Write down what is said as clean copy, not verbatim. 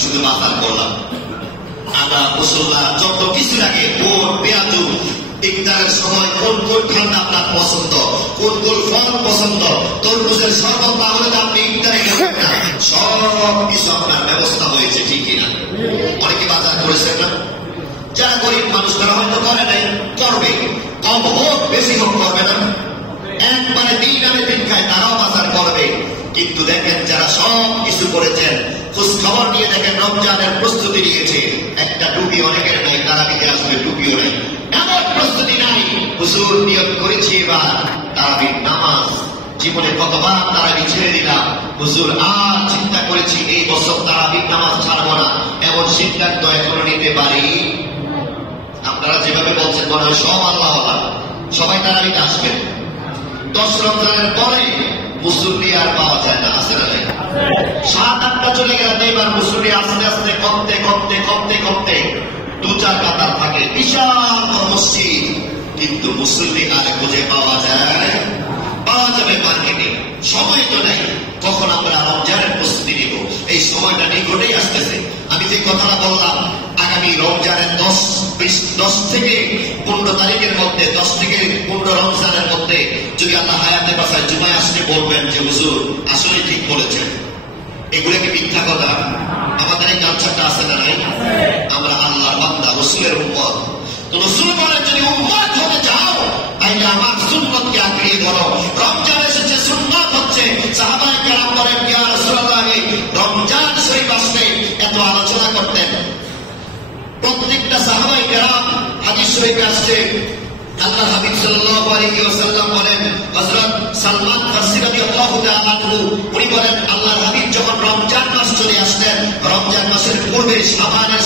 শুধু বাজার করলাম। আদা, মসলা, যত কিছু লাগে, ভোর, পেঁয়াজু, ইফতারের সময় কোন কোন ঠান্ডা আপনার পছন্দ, কোন কোন ফল পছন্দ, তরমুজের শরবত না হলে আপনি ইফতারে খাবেন না, সব কিছু আপনার ব্যবস্থা হয়েছে, ঠিক কিনা? অনেকে বাজার করেছেন না? যারা গরিব মানুষ তারা হয়তো করে নাই, করবে, কম হোক বেশি হোক করবে না, একবারে দিন আনে দিন খায় তারাও বাজার করবে। কিন্তু দেখেন যারা সব কিছু করেছেন, খোঁজ খবর নিয়ে দেখেন রমজানের প্রস্তুতি নিয়েছে, একটা টুপি অনেকের নাই, তারা দিকে আসবে টুপিও নাই, এমন প্রস্তুতি নাই। হুজুর নিয়োগ করেছি এবার তারাবির নামাজ, জীবনে কতবার তারাবি ছেড়ে দিলাম, হুজুর আর চিন্তা করেছি এই বছর তারাবির নামাজ ছাড়বো না, এমন সিদ্ধান্ত এখনো নিতে পারি। আপনারা যেভাবে বলছেন মনে হয় সব আল্লাহ সবাই তারাবিতে আসবেন। 10 রমজানের পরে মুসল্লি আর পাওয়া যায় না, আছে না? 7-8টা চলে গেলে এবার মুসল্লি আস্তে আস্তে কমতে কমতে কমতে কমতে 2-4 কাতার থাকে, বিশাল মসজিদ, কিন্তু মুসল্লি আর খুঁজে পাওয়া যায়, পাওয়া যাবে মার্কেটে, সময় তো নেই। কখন আমরা রমজানের প্রস্তুতি নিব? এই সময়টা নিকটেই আসতেছে। আমি যে কথাটা বললাম, আগামী রমজানের 10 থেকে 15 তারিখের মধ্যে, 10 থেকে 15 রমজানের মধ্যে যদি আল্লাহ হায়াতে বাসায় জুমায় আসতে বলবেন যে হুজুর আসলে ঠিক বলেছেন, এগুলো কি মিথ্যা কথা? আমাদের এই কালচারটা আছে না নাই? আমরা আল্লাহর বান্দা, রাসূলের উম্মত। তো রাসূল বলেন যদি উম্মত হতে চাও তাহলে আমার সুন্নতকে আঁকড়িয়ে ধরো। রমজান এসেছে, সুন্নাত হচ্ছে। সাহাবায়ে কেরাম বলেন ইয়া রাসূলুল্লাহ, রমজান শরীফ আসলে এত আলোচনা করতেন। প্রত্যেকটা সাহাবায়ে কেরাম, হাদিস শরীফে আসছে, আল্লাহ হাবিব সাল্লাল্লাহু আলাইহি ওয়াসাল্লাম বলেন, হযরত সালমান ফারসি রাদিয়াল্লাহু তাআলা আনহু উনি বলেন আল্লাহর হাবিব যখন রমজান মাস চলে আসতেন, রমজান মাসের পূর্বে শাবানের